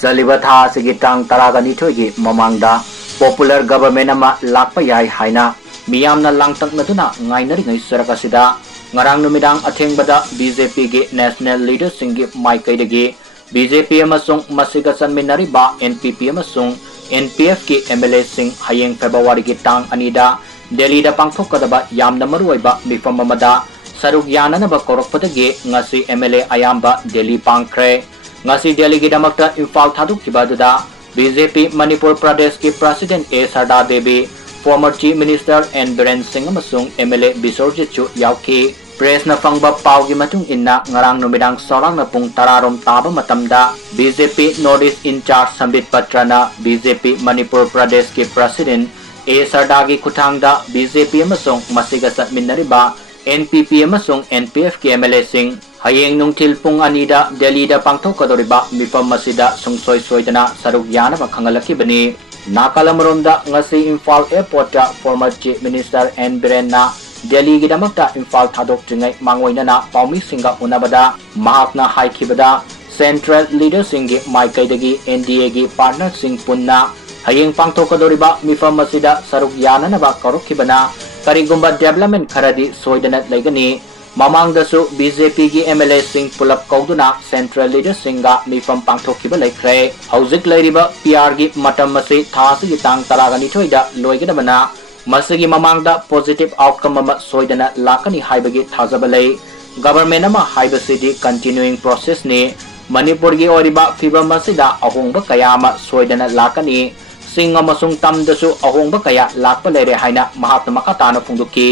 ꯆꯂꯤꯕ ꯊꯥ ꯑꯁꯤꯒꯤ ꯇꯥꯡ 12ꯒꯤ ꯃꯃꯥꯡꯗ ꯄꯣꯄꯨꯂꯔ ꯒꯕꯔꯃꯦꯟꯠ ꯑꯃ ꯂꯥꯛꯄ ꯌꯥꯏ ꯍꯥꯏꯅ ꯃꯤꯌꯥꯝꯅ ꯂꯥꯡꯇꯛꯅꯗꯨꯅ ꯉꯥꯏꯅꯔꯤꯉꯩ ꯁꯔꯛ ꯑꯁꯤꯗ ngarang numidang athengbada BJP gi national leadership gi maikaidagi BJP amasung masiga chanminariba NPP amasung NPF ki MLA sing hayeng February gi tang anida Delhi da pangthokadaba yamna maruoiba mifam amada saruk yananaba korokpadagi ngasi MLA ayamba Delhi PANGKHRE ngasi Delhi gi damakta Imphal thadukibadada BJP Manipur Pradesh ki President A Sarda Devi former Chief Minister N Biren Singh amasung MLA Bisorjit Chu yauki press na fangba pawgi matung inna ngarang numidang sorang na pung tararom taba matamda BJP Northeast in charge Sambit Patrana BJP Manipur Pradesh ki President A Sardagi Kuthangda BJP amasung masiga satminariba NPP amasung NPF ki MLA Singh hayeng nungthil pung anida Delhi da pangthokadoriba mifam masida sungsoi soidana saruk yanaba khangalakibani Nakalamronda ngasi Imphal Airport da former Chief Minister N Biren na Delhi gi damakta Imphal thadok tringai mangoinana paumi singa unabada mahakna haikibada central leader singi maikaidagi NDA gi partner sing punna hayeng pangthokadoriba mifam masida saruk yananaba korokibana karigumba development kharadi soidana laigani mamangdasu BJP gi MLA sing pulap kauduna central leader singa mifam pangthokiba laikhre hauzik lairiba PR gi matam masi thasi gi tang 12 da loigedabana masigi mamangda positive outcome ama soidana lakani haibagi thajabalai government ama haibasidi continuing process ni Manipur gi oriba fibam masida ahongba kaya ama soidana lakani sing amasung tamdasu ahongba kaya lakpa leire haina mahatna makatana phungduki